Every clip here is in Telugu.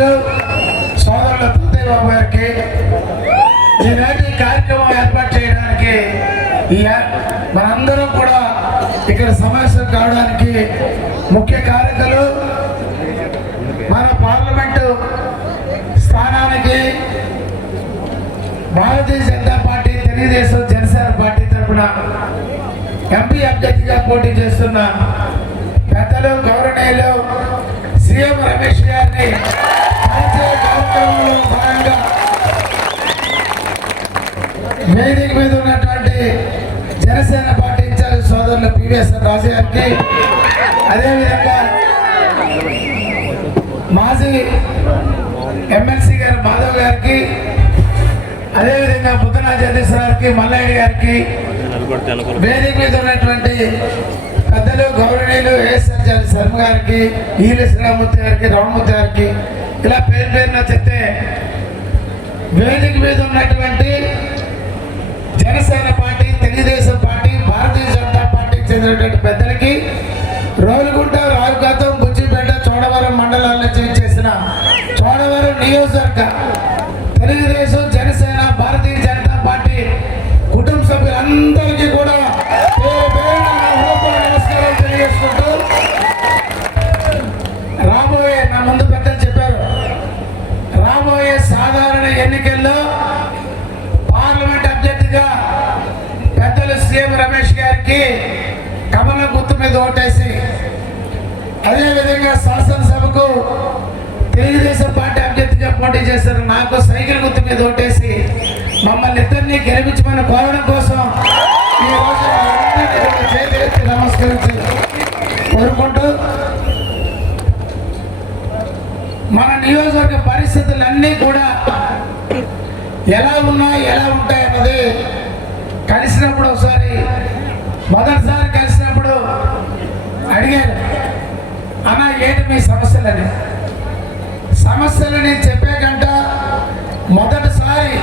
పెద్దలు సోదరుల తాతయ్య బాబు గారికి ఈనాటి కార్యక్రమం ఏర్పాటు చేయడానికి మనందరం కూడా ఇక్కడ సమావేశం కావడానికి ముఖ్య కారకులు మన పార్లమెంటు స్థానానికి భారతీయ జనతా పార్టీ తెలుగుదేశం జనసేన పార్టీ తరఫున ఎంపీ అభ్యర్థిగా పోటీ చేస్తున్న పెద్దలు గౌరవనీయులు సీఎం రమేష్ గారిని వేదిక మీద ఉన్నటువంటి జనసేన పార్టీ ఇన్ఛార్జ్ సోదరులు పివిఎస్ రాజు గారికి అదేవిధంగా మాజీ ఎమ్మెల్సీ గారు మాధవ్ గారికి అదేవిధంగా బుద్ధనా జగదీశ్వర గారికి మల్లయ్య గారికి వేదిక మీద ఉన్నటువంటి పెద్దలు గౌరవనీయులు ఏఎస్ఆర్ శర్మ గారికి ఈల శ్రీరామూర్తి గారికి రామమూర్తి గారికి ఇలా పేరు పేరున చెప్తే వేదిక మీద ఉన్నటువంటి జనసేన పార్టీ తెలుగుదేశం పార్టీ భారతీయ జనతా పార్టీకి చెందినటువంటి పెద్దలకి రోలుగుంట రావుగాతం బుజ్జిపేట చోడవరం మండలాల నుంచి చేసిన చోడవరం నియోజకవర్గ తెలుగుదేశం జనసేన భారతీయ జనతా పార్టీ కుటుంబ సభ్యులందరూ రమేష్ కమల గుర్తు మీద ఓటేసి అదేవిధంగా శాసనసభకు తెలుగుదేశం పార్టీ అభ్యర్థిగా పోటీ చేశారు. నాకు సైకిల్ గుర్తు మీద ఓటేసి మమ్మల్ని ఇద్దరిని గెలిపించమని కోరడం కోసం ఈ రోజు చేతి నమస్కరించి కోరుకుంటూ మన నియోజకవర్గ పరిస్థితులన్నీ కూడా ఎలా ఉన్నాయి ఎలా ఉంటాయి అన్నది కలిసినప్పుడు ఒకసారి మొదటిసారి కలిసినప్పుడు అడిగారు అన్న ఏంటి మీ సమస్యలని? సమస్యలని చెప్పే కంట మొదటిసారి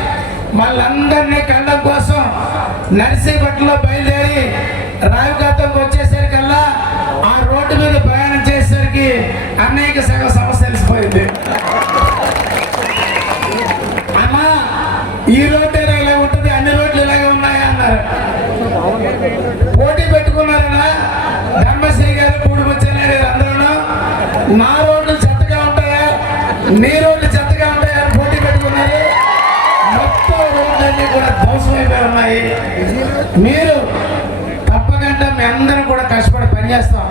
మళ్ళందరినీ కళ్ళం కోసం నర్సీపట్నంలో బయలుదేరి రావిఘాతంకి వచ్చేసరికల్లా ఆ రోడ్డు మీద ప్రయాణం చేసేసరికి అన్నయ్యకి సగం సమస్య తెలిసిపోయింది. అమ్మా ఈ రోడ్డు ఇలా ఉంటుంది? అన్ని రోడ్లు ఇలాగే ఉన్నాయా? అన్నారు. నా రోడ్లు చెత్తగా ఉంటాయా? నీ రోడ్లు చెత్తగా ఉంటాయా అని పోటీ పెట్టుకున్నారు. మొత్తం రోడ్లన్నీ కూడా ధ్వంసమైపోయి ఉన్నాయి. మీరు తప్పకుండా మీ అందరం కూడా కష్టపడి పనిచేస్తాం.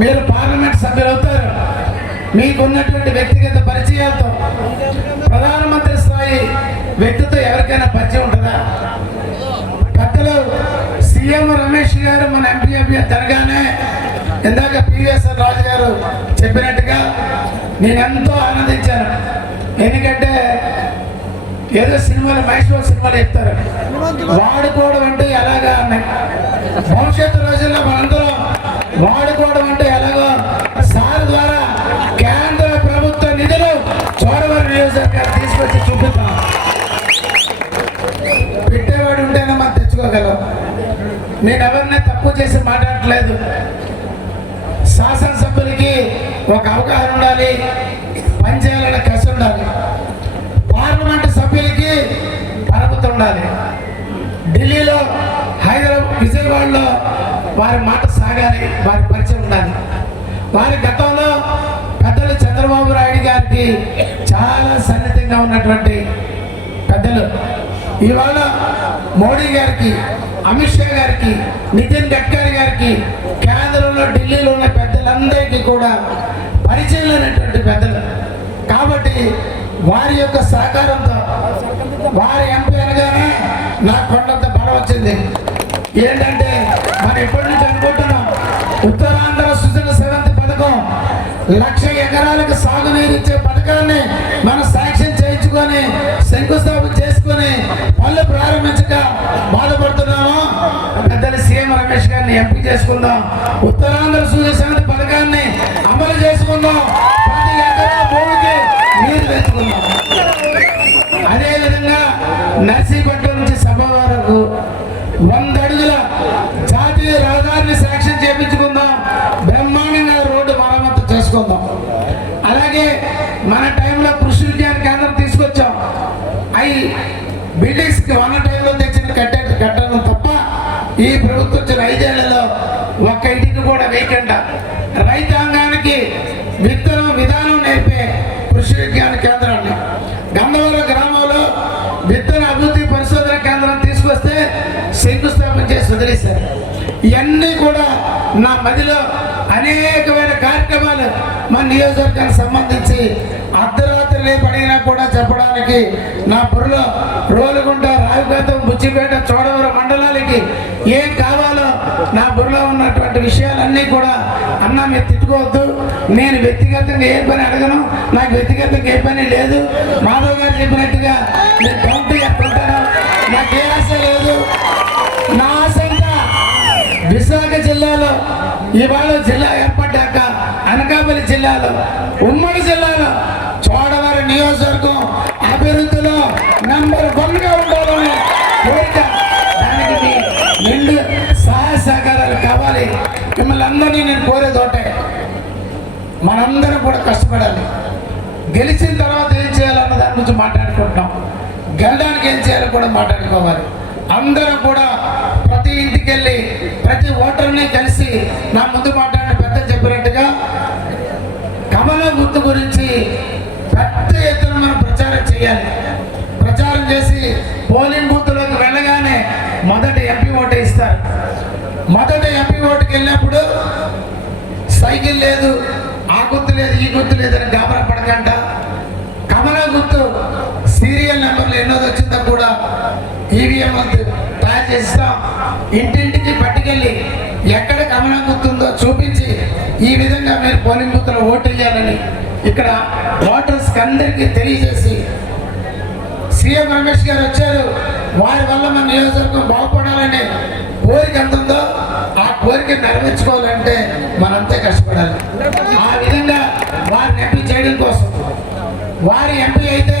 మీరు పార్లమెంట్ సభ్యులు అవుతారు. మీకున్నటువంటి వ్యక్తిగత పరిచయాలతో ప్రధానమంత్రి స్థాయి వ్యక్తితో ఎవరికైనా పరిచయం ఉంటుందా? పెద్దలు సీఎం రమేష్ గారు మన ఎంపీ అభ్యర్థి అనగానే ఇందాక పివిఎస్ఆర్ రాజు గారు చెప్పినట్టుగా నేను ఎంతో ఆనందించాను. ఎందుకంటే ఏదో సినిమాలు మహేశ్వర సినిమాలు చెప్తారు. వాడుకోవడం అంటే ఎలాగా అన్నాయి భవిష్యత్తు రోజుల్లో మనందరం వాడుకోవడం అంటే ఎలాగో సార్ ద్వారా కేంద్ర ప్రభుత్వ నిధులు చోడవరం నియోజకవర్గాన్ని తీసుకొచ్చి చూపిస్తాం పెట్టేవాడు ఉంటేనే మనం తెచ్చుకోగలం. నేను ఎవరిని తప్పు చేసి మాట్లాడట్లేదు. శాసనసభ్యులకి ఒక అవగాహన ఉండాలి పనిచేయాలనే కసి ఉండాలి. పార్లమెంట్ సభ్యులకి పరపతి ఉండాలి. ఢిల్లీలో హైదరాబాద్ విజయవాడలో వారి మాట సాగాలి వారి పరిచయం ఉండాలి. వారి గతంలో పెద్దలు చంద్రబాబు నాయుడు గారికి చాలా సన్నిహితంగా ఉన్నటువంటి పెద్దలు. ఇవాళ మోడీ గారికి అమిత్ షా గారికి నితిన్ గడ్కరీ గారికి కేంద్రంలో ఢిల్లీలో వారందరికీ కూడా పరిచయం లేనటువంటి పెద్దలు. కాబట్టి వారి యొక్క సహకారంతో వారి ఎంపీ అనగానే నాకు కొండంత బలం వచ్చింది. ఏంటంటే మనం ఎప్పటి నుంచి అనుకుంటున్నాం? ఉత్తరాంధ్ర సుజన సెవెంత్ పథకం లక్ష ఎకరాలకు సాగునీరు ఇచ్చే పథకాన్ని మనం శాంక్షన్ చేయించుకొని శంకుస్థాపన చేసుకొని పనులు ప్రారంభించక బాధపడుతున్నాము? పెద్దలు సీఎం రమేష్ గారిని ఎంపీ చేసుకుందాం. ఉత్తరాంధ్ర సూర్య పథకాన్ని అమలు చేసుకుందాం. ప్రతి ఎకరా భూమికి నీరు తెచ్చుకుందాం అదేవిధంగా నర్సీపట్నం నుంచి సభ వరకు వంద విత్తన అభివృద్ధి పరిశోధన కేంద్రం తీసుకొస్తే శంకుస్థాపన చేసి వదిలేశారు. ఇవన్నీ కూడా నా మదిలో అనేకమైన కార్యక్రమాలు మన నియోజకవర్గానికి సంబంధించి అర్ధరాత్రి రేపు అడిగినా కూడా చెప్పడానికి నా బుర్రలో రోలుగుంట రావిపేట బుచ్చిపేట చోడవరం మండలాలకి ఏం కావాలో నా బుర్రలో ఉన్నటువంటి విషయాలన్నీ కూడా అన్న మీరు తిట్టుకోవద్దు. నేను వ్యక్తిగతంగా ఏ పని అడగను నాకు వ్యక్తిగతంగా ఏ పని లేదు. మాధవ్ గారు చెప్పినట్టుగా విశాఖ జిల్లాలో ఇవాళ జిల్లా ఏర్పడ్డాక అనకాపల్లి జిల్లాలో ఉమ్మడి జిల్లాలో చోడవరం నియోజకవర్గం అభివృద్ధిలో నంబర్ వన్గా ఉండాలని కోరిక. దానికి నిండు సహాయ సహకారాలు కావాలి. మిమ్మల్ని అందరినీ నేను కోరేది ఒకటే మనందరం కూడా కష్టపడాలి. గెలిచిన తర్వాత ఏం చేయాలన్న దాని గురించి మాట్లాడుకుంటున్నాం. గెలడానికి ఏం చేయాలో కూడా మాట్లాడుకోవాలి. అందరూ కూడా ప్రతి ఇంటికి వెళ్ళి ప్రతి ఓటర్ని కలిసి నా ముందు మాట్లాడిన పెద్ద చెప్పినట్టుగా కమల గుర్తు గురించి పెద్ద ఎత్తున మనం ప్రచారం చేయాలి. ప్రచారం చేసి పోలింగ్ బూత్లోకి వెళ్ళగానే మొదటి ఎంపీ ఓటు ఇస్తారు. మొదటి ఎంపీ ఓటుకి వెళ్ళినప్పుడు సైకిల్ లేదు ఆ గుర్తు లేదు ఈ గుర్తు లేదని గాబరా పడకంట. కమల గుర్తు సీరియల్ నెంబర్లు ఎన్నోది వచ్చిందో కూడా ఈవీఎం తయారు చేస్తాం ఇంటింటికి పట్టుకెళ్ళి ఎక్కడ కమల గుర్తుందో చూపించి ఈ విధంగా మీరు పోలింగ్ బూత్లో ఓటు వేయాలని ఇక్కడ ఓటర్స్ అందరికీ తెలియజేసి సీఎం రమేష్ గారు వచ్చారు. వారి వల్ల మన నియోజకవర్గం బాగుపడాలనే కోరిక ఎంత ఉందో ఆ కోరిక నెరవేర్చుకోవాలంటే మనంతే కష్టపడాలి. ఆ విధంగా వారిని ఎంపీ చేయడం కోసం వారి ఎంపీ అయితే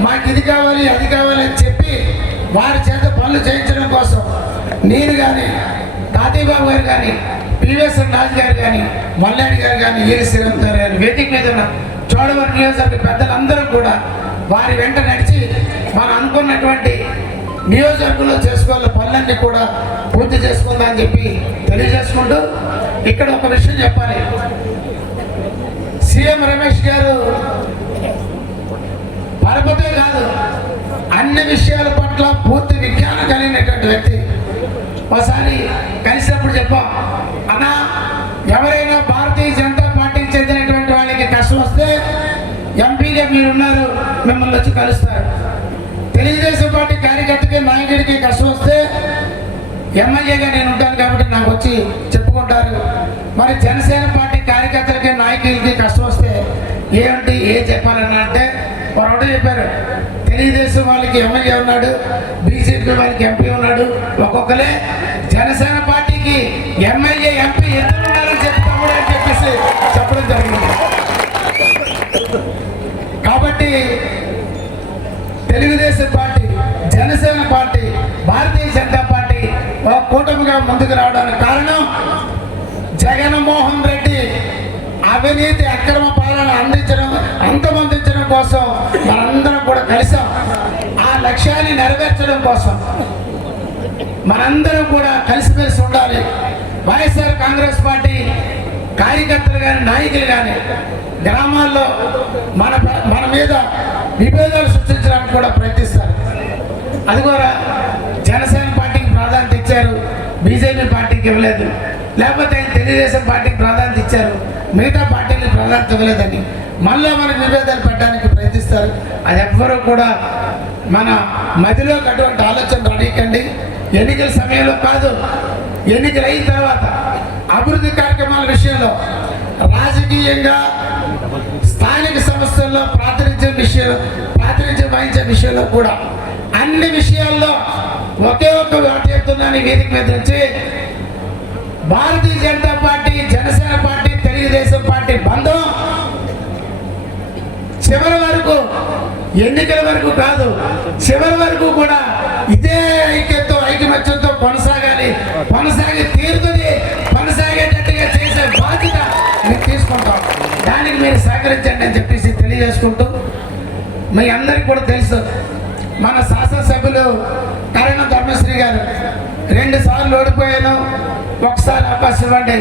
మాకు ఇది కావాలి అది కావాలి అని చెప్పి వారి చేత పనులు చేయించడం కోసం నేను కానీ తాతయ్యబాబు గారు కానీ పివిఎస్ రాజు గారు కానీ మల్లాడి గారు కానీ ఈరి శ్రీరామ్ గారు వేదిక మీద ఉన్న చోడవరం నియోజకవర్గ పెద్దలందరూ కూడా వారి వెంట నడిచి మనం అనుకున్నటువంటి నియోజకవర్గంలో చేసుకోవాల పనులన్నీ కూడా పూర్తి చేసుకుందాం అని చెప్పి తెలియజేసుకుంటూ ఇక్కడ ఒక విషయం చెప్పాలి. సీఎం రమేష్ గారు పరపతే కాదు. అన్ని విషయాల పట్ల పూర్తి విజ్ఞానం కలిగినటువంటి వ్యక్తి. ఒకసారి కలిసినప్పుడు చెప్పా అన్న ఎవరైనా భారతీయ జనతా పార్టీకి చెందినటువంటి వాళ్ళకి కష్టం వస్తే ఎంపీగా మీరు ఉన్నారు మిమ్మల్ని వచ్చి కలుస్తారు. తెలుగుదేశం పార్టీ కార్యకర్తకి నాయకుడికి కష్టం వస్తే ఎమ్మెల్యేగా నేను ఉంటాను కాబట్టి నాకు వచ్చి చెప్పుకుంటారు. మరి జనసేన పార్టీ కార్యకర్తలకి నాయకులకి కష్టం వస్తే ఏమిటి ఏం చెప్పాలన్నా అంటే వారు ఒకటే చెప్పారు. తెలుగుదేశం వాళ్ళకి ఎమ్మెల్యే ఉన్నాడు బీజేపీ వాళ్ళకి ఎంపీ ఉన్నాడు. ఒక్కొక్కలే జనసేన పార్టీకి ఎమ్మెల్యే ఎంపీ ఇద్దరు ఉన్నారని చెప్తాము అని చెప్పేసి చెప్పడం జరిగింది. కాబట్టి Telugu Desam party Janasena party Bharatiya Janata party ఒక కూటమిగా ముందుకు రావడానికి కారణం జగన్మోహన్ రెడ్డి. అవినీతి అక్రమ పాలన అందించడం అంతమంది కోసం మనందరం కూడా కలిసాం. ఆ లక్ష్యాన్ని నెరవేర్చడం కోసం మనందరం కూడా కలిసిమెలిసి ఉండాలి. వైఎస్ఆర్ కాంగ్రెస్ పార్టీ కార్యకర్తలు కానీ నాయకులు కానీ గ్రామాల్లో మన మన మీద విభేదాలు సృష్టించడానికి కూడా ప్రయత్నిస్తారు. అది కూడా జనసేన పార్టీకి ప్రాధాన్యత ఇచ్చారు. బీజేపీ పార్టీకి ఇవ్వలేదు. లేకపోతే ఆయన తెలుగుదేశం పార్టీకి ప్రాధాన్యత ఇచ్చారు. మిగతా పార్టీలకు ప్రాధాన్యత ఇవ్వలేదని మళ్ళీ మనకు విభేదాలు పెట్టడానికి ప్రయత్నిస్తారు. అది ఎవ్వరూ కూడా మన మదిలోకి అటువంటి ఆలోచన రానియకండి. ఎన్నికల సమయంలో కాదు ఎన్నికలు అయిన తర్వాత అభివృద్ధి కార్యక్రమాల విషయంలో రాజకీయంగా స్థానిక సంస్థల్లో ప్రాతినిధ్యం విషయంలో ప్రాతినిధ్యం వహించే విషయంలో కూడా అన్ని విషయాల్లో ఒకే ఒక్క వాటి చెప్తున్నాను వేదిక మీద నుంచి Bharatiya Janata party Janasena party Telugu Desam party బంధం చివరి వరకు ఎన్నికల వరకు కాదు చివరి వరకు కూడా ఇదే ఐక్యతో ఐకమత్యంతో కొనసాగాలి. కొనసాగి తీరుతుంది కొనసాగేటట్టుగా చేసే బాధ్యత మేము తీసుకుంటాం దానికి మీరు సహకరించండి అని చెప్పేసి తెలియజేసుకుంటూ మీ అందరికీ కూడా తెలుసు. మన శాసనసభ్యులు కరణ ధర్మశ్రీ గారు రెండు సార్లు ఓడిపోయాను ఒకసారి అవకాశం ఇవ్వండి.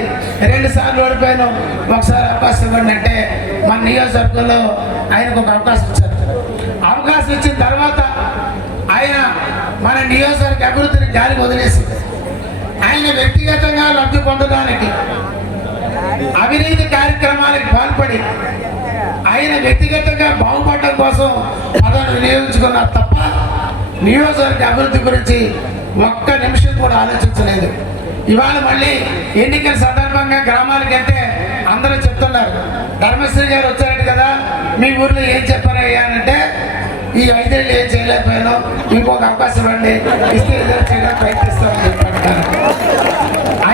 రెండు సార్లు ఓడిపోయాను ఒకసారి అవకాశం ఇవ్వండి అంటే మన నియోజకవర్గంలో ఆయనకు ఒక అవకాశం ఇచ్చారు. అవకాశం ఇచ్చిన తర్వాత ఆయన మన నియోజకవర్గ అభివృద్ధిని గాలికి వదిలేసి ఆయన వ్యక్తిగతంగా లబ్ధి పొందడానికి అవినీతి కార్యక్రమాలకు పాల్పడి ఆయన వ్యక్తిగతంగా బాగుపడడం కోసం పదవిని వినియోగించుకున్నారు తప్ప నియోజకవర్గ అభివృద్ధి గురించి ఒక్క నిమిషం కూడా ఆలోచించలేదు. ఇవాళ మళ్ళీ ఎన్నికల సందర్భంగా గ్రామాలకు వెళ్తే అందరూ చెప్తున్నారు ధర్మశ్రీ గారు వచ్చారట కదా మీ ఊర్లో ఏం చెప్పారయ్యా? అంటే ఈ ఐదేళ్ళు ఏం చేయలేకపోయాను ఇంకొక అవకాశం ఇవ్వండి ఇస్తే ఏదో చేయడానికి ప్రయత్నిస్తామని చెప్పారు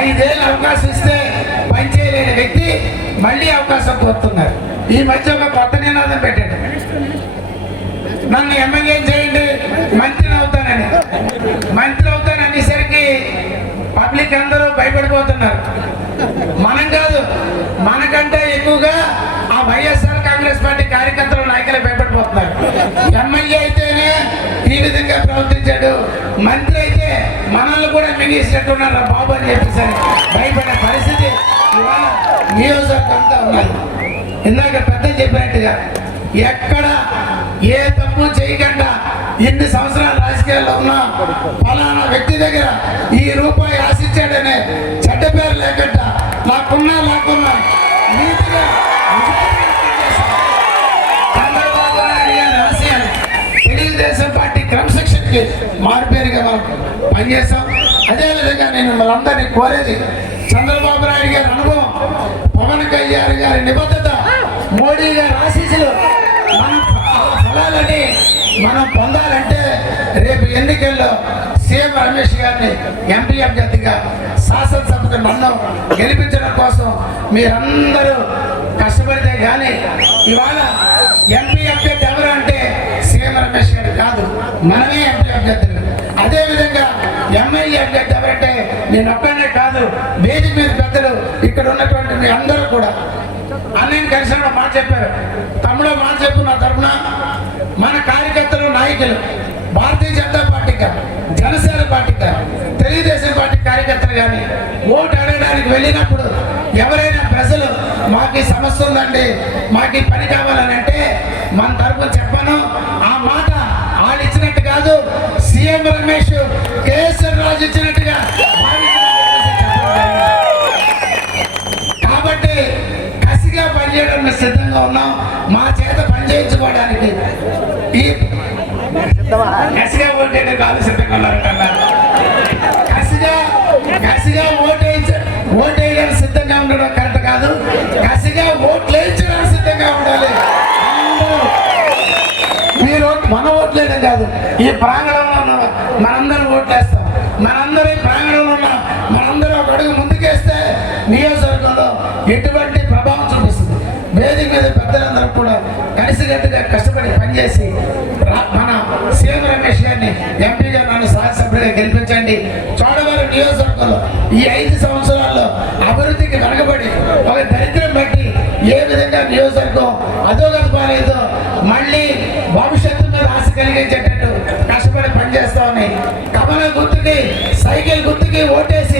ఐదేళ్ళు అవకాశం ఇస్తే పని చేయలేని వ్యక్తి మళ్ళీ అవకాశం కోరుతున్నారు. ఈ మధ్య ఒక కొత్త నినాదం పెట్టాడు. నన్ను ఎమ్మెల్యే చేయండి మంత్రిని మంత్రి అవుతాను అనేసరికి పబ్లిక్ అందరూ భయపడిపోతున్నారు మనం కాదు మనకంటే ఎక్కువగా ఆ వైఎస్ఆర్ కాంగ్రెస్ పార్టీ కార్యకర్తలు నాయకులు భయపడిపోతున్నారు ఎమ్మెల్యే అయితేనే ఈ విధంగా ప్రవర్తించాడు. మంత్రి అయితే మనల్ని కూడా మిగిలిసినట్టు రా బాబు అని చెప్పేసరి భయపడే పరిస్థితి ఇవాళ నియోజకవర్గం అంతా ఇందాక పెద్ద చెప్పినట్టుగా ఎక్కడ ఏ తప్పు చేయకుండా ఎన్ని సంవత్సరాలు పనిచేస్తాం అదేవిధంగా నేను మనందరినీ కోరేది చంద్రబాబు నాయుడు గారి అనుభవం పవన్ కళ్యాణ్ గారి నిబద్ధత మోడీ గారి ఆశీస్సులు. మన ఫలాలని మనం పొందాలంటే రేపు ఎన్నికల్లో సీఎం రమేష్ గారిని ఎంపీ అభ్యర్థిగా శాసనసభకు మనం గెలిపించడం కోసం మీరందరూ కష్టపడితే కానీ ఇవాళ ఎంపీ అభ్యర్థి ఎవరు అంటే సీఎం రమేష్ గారు కాదు మనమే ఎంపీ అభ్యర్థులు. అదేవిధంగా ఎమ్మెల్యే అభ్యర్థి ఎవరంటే నేను ఒక్కనే కాదు వేదిక మీద పెద్దలు ఇక్కడ ఉన్నటువంటి మీ అందరూ కూడా. అన్నయ్య కలిసిన మాట చెప్పారు. తమ్ముడు మాట చెప్పు నా తరఫున మన కార్యకర్తలు నాయకులు Bharatiya Janata party Janasena party Telugu Desam party కార్యకర్తలు కానీ ఓటు అడగడానికి వెళ్ళినప్పుడు ఎవరైనా ప్రజలు మాకు ఈ సమస్య ఉందండి మాకు ఈ పని కావాలని అంటే మన తరఫున చెప్పాను సిద్ధంగా ఉన్నాం. మా చేత పని చేయించుకోవడానికి ఈ కసిగా ఓటేయడానికి కాదు సిద్ధంగా ఉన్నారంటున్నారు కసిగా కసిగా ఓటేయించ ఓటేయడానికి సిద్ధంగా ఉండడం కరెక్ట్ కాదు. కసిగా ఓట్లు వేయించడానికి సిద్ధంగా ఉండాలి. మీరు మన ఓట్లేయడం కాదు. ఈ ప్రాంగణంలో ఉన్న మనందరం ఓట్లేస్తాం. మన చేసి మన సీఎం రమేష్ గారిని ఎంపీగా నన్ను శాసనసభ్యుడిగా గెలిపించండి. చోడవరం నియోజకవర్గంలో ఈ ఐదు సంవత్సరాల్లో అభివృద్ధికి వెనకబడి ఒక దరిద్రం బట్టి ఏ విధంగా నియోజకవర్గం అధోగతి పాలేదో మళ్ళీ భవిష్యత్తు మీద ఆశ కలిగించేటట్టు కష్టపడి పనిచేస్తామని కమల గుర్తుకి సైకిల్ గుర్తుకి ఓటేసి